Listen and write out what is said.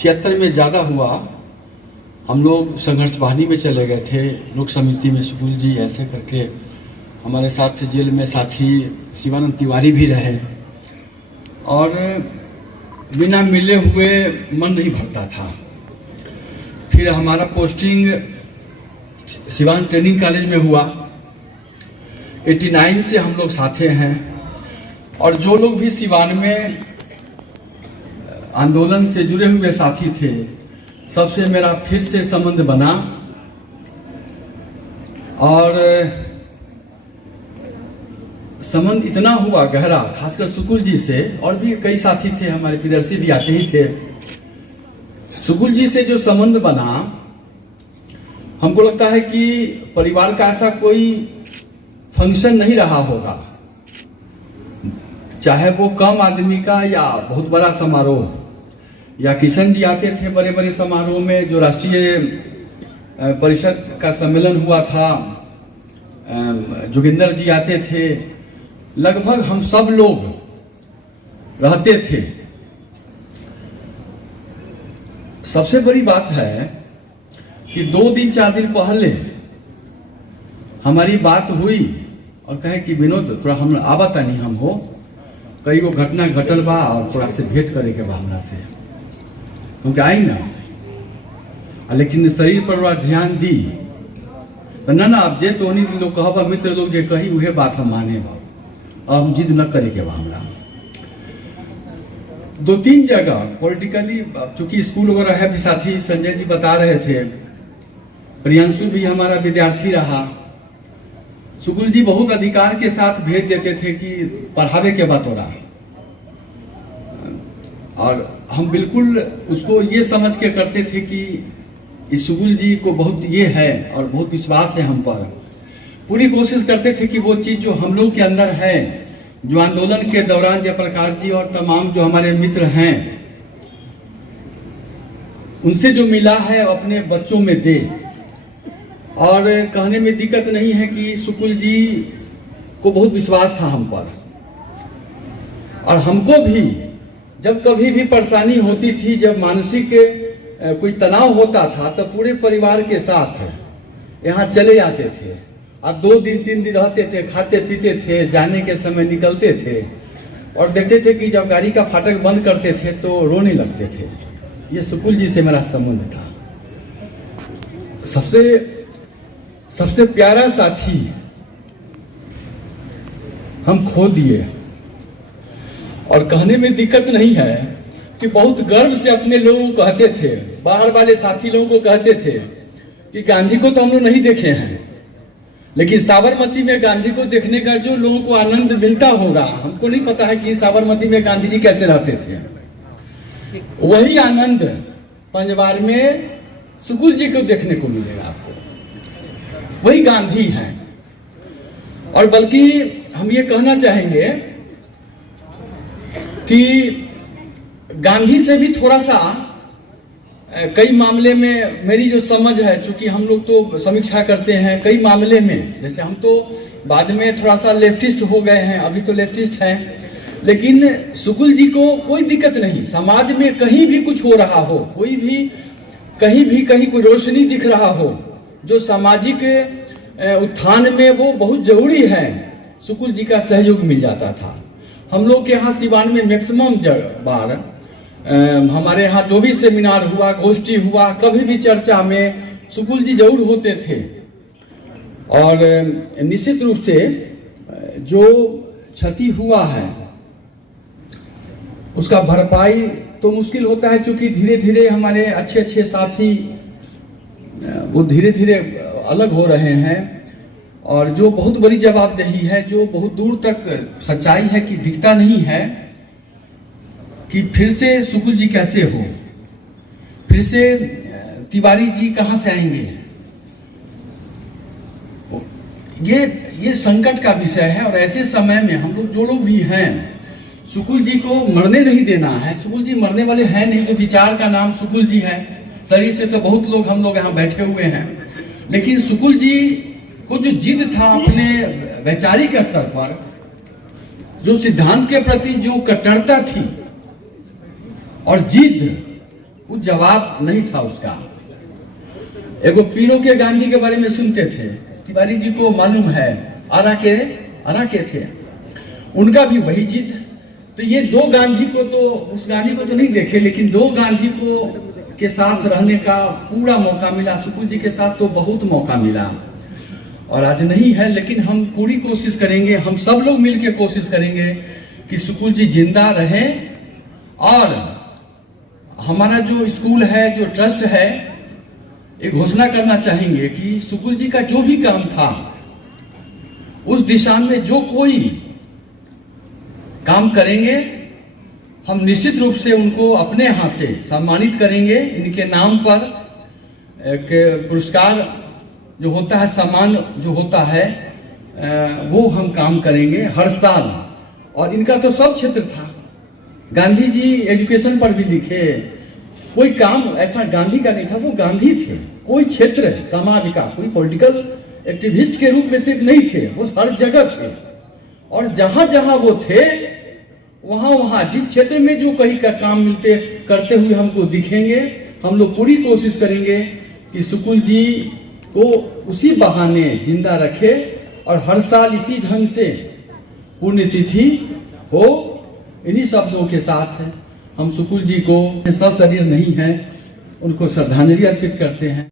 76 में ज़्यादा हुआ, हम लोग संघर्ष वाहिनी में चले गए थे, लोक समिति में सुकुल जी ऐसे करके हमारे साथ जेल में साथी शिवानंद तिवारी भी रहे और बिना मिले हुए मन नहीं भरता था। फिर हमारा पोस्टिंग सिवान ट्रेनिंग कॉलेज में हुआ। 89 से हम लोग साथे हैं और जो लोग भी सिवान में आंदोलन से जुड़े हुए साथी थे, सबसे मेरा फिर से संबंध बना और संबंध इतना हुआ गहरा, खासकर सुकुल जी से, और भी कई साथी थे हमारे विदर्शी भी आते ही थे। सुकुल जी से जो संबंध बना, हमको लगता है कि परिवार का ऐसा कोई फंक्शन नहीं रहा होगा, चाहे वो कम आदमी का या बहुत बड़ा समारोह, या किशन जी आते थे बड़े बड़े समारोह में, जो राष्ट्रीय परिषद का सम्मेलन हुआ था, जोगिंदर जी आते थे, लगभग हम सब लोग रहते थे। सबसे बड़ी बात है कि 2 दिन 4 दिन पहले हमारी बात हुई और कहे कि विनोद थोड़ा हम आवता नहीं, हम हो कई वो घटना घटल बा और थोड़ा से भेंट करे के बा हमरा से, क्योंकि आई ना, लेकिन शरीर पर बड़ा ध्यान दी तो ना आप जे तो लोग कहबा, मित्र लोग जे कही उहे बात हम माने बा, अब हम जिद न करे के बा हमरा। 2-3 जगह पॉलिटिकली, चूंकि स्कूल वगैरह है भी, साथी संजय जी बता रहे थे, प्रियांशु भी हमारा विद्यार्थी रहा। सुकुल जी बहुत अधिकार के साथ भेज देते थे कि पढ़ावे के बाद तोरा, और हम बिल्कुल उसको ये समझ के करते थे कि इस सुकुल जी को बहुत ये है और बहुत विश्वास है हम पर। पूरी कोशिश करते थे कि वो चीज जो हम लोग के अंदर है, जो आंदोलन के दौरान जयप्रकाश जी और तमाम जो हमारे मित्र हैं, उनसे जो मिला है अपने बच्चों में दे। और कहने में दिक्कत नहीं है कि सुकुल जी को बहुत विश्वास था हम पर, और हमको भी जब कभी भी परेशानी होती थी, जब मानसिक कोई तनाव होता था, तो पूरे परिवार के साथ यहाँ चले आते थे और 2 दिन 3 दिन रहते थे, खाते पीते थे, जाने के समय निकलते थे और देखते थे कि जब गाड़ी का फाटक बंद करते थे तो रोने लगते थे। ये सुकुल जी से मेरा संबंध था। सबसे प्यारा साथी हम खो दिए, और कहने में दिक्कत नहीं है कि बहुत गर्व से अपने लोगों को कहते थे, बाहर वाले साथी लोगों को कहते थे कि गांधी को तो हम लोग नहीं देखे हैं, लेकिन साबरमती में गांधी को देखने का जो लोगों को आनंद मिलता होगा, हमको नहीं पता है कि साबरमती में गांधी जी कैसे रहते थे। वही आनंद पंजवार में सुकुल जी को देखने को मिलेगा आपको। वही गांधी हैं। और बल्कि हम ये कहना चाहेंगे कि गांधी से भी थोड़ा सा कई मामले में मेरी जो समझ है, चूंकि हम लोग तो समीक्षा करते हैं कई मामले में, जैसे हम तो बाद में थोड़ा सा लेफ्टिस्ट हो गए हैं, अभी तो लेफ्टिस्ट हैं, लेकिन सुकुल जी को कोई दिक्कत नहीं, समाज में कहीं भी कुछ हो रहा हो, कोई भी कहीं कोई रोशनी दिख रहा हो जो सामाजिक उत्थान में वो बहुत जरूरी है, सुकुल जी का सहयोग मिल जाता था। हम लोग के यहाँ सिवान में मैक्सिमम बार हमारे यहाँ जो भी सेमिनार हुआ, गोष्ठी हुआ, कभी भी चर्चा में सुकुल जी जरूर होते थे। और निश्चित रूप से जो क्षति हुआ है उसका भरपाई तो मुश्किल होता है, क्योंकि धीरे धीरे हमारे अच्छे साथी वो धीरे धीरे अलग हो रहे हैं, और जो बहुत बड़ी जवाबदेही है, जो बहुत दूर तक सच्चाई है कि दिखता नहीं है कि फिर से सुकुल जी कैसे हो, फिर से तिवारी जी कहां से आएंगे। ये संकट का विषय है, और ऐसे समय में हम लोग जो लोग भी हैं, सुकुल जी को मरने नहीं देना है। सुकुल जी मरने वाले हैं नहीं, तो विचार का नाम सुकुल जी है, शरीर से तो बहुत लोग हम लोग यहाँ बैठे हुए हैं, लेकिन सुकुल जी को जो जिद था अपने वैचारिक स्तर पर, जो सिद्धांत के प्रति जो कट्टरता थी और जिद, कुछ जवाब नहीं था उसका। एगो पीरो के गांधी के बारे में सुनते थे, तिवारी जी को मालूम है, आरा के थे, उनका भी वही जिद। तो ये दो गांधी को तो, उस गांधी को तो नहीं देखे, लेकिन दो गांधी को के साथ रहने का पूरा मौका मिला। सुकुल जी के साथ तो बहुत मौका मिला, और आज नहीं है, लेकिन हम पूरी कोशिश करेंगे, हम सब लोग मिलकर कोशिश करेंगे कि सुकुल जी जिंदा रहें। और हमारा जो स्कूल है, जो ट्रस्ट है, एक घोषणा करना चाहेंगे कि सुकुल जी का जो भी काम था, उस दिशा में जो कोई काम करेंगे, हम निश्चित रूप से उनको अपने यहाँ से सम्मानित करेंगे। इनके नाम पर एक पुरस्कार जो होता है, सम्मान जो होता है, वो हम काम करेंगे हर साल। और इनका तो सब क्षेत्र था, गांधी जी एजुकेशन पर भी लिखे, कोई काम ऐसा गांधी का नहीं था, वो गांधी थे। कोई क्षेत्र समाज का, कोई पॉलिटिकल एक्टिविस्ट के रूप में सिर्फ नहीं थे, वो हर जगह थे। और जहां जहां वो थे, वहां वहां जिस क्षेत्र में जो कहीं का काम मिलते करते हुए हमको दिखेंगे। हम लोग पूरी कोशिश करेंगे कि सुकुल जी को उसी बहाने जिंदा रखे, और हर साल इसी ढंग से पुण्यतिथि हो। इन्हीं शब्दों के साथ हम सुकुल जी को सशरीर नहीं है, उनको श्रद्धांजलि अर्पित करते हैं।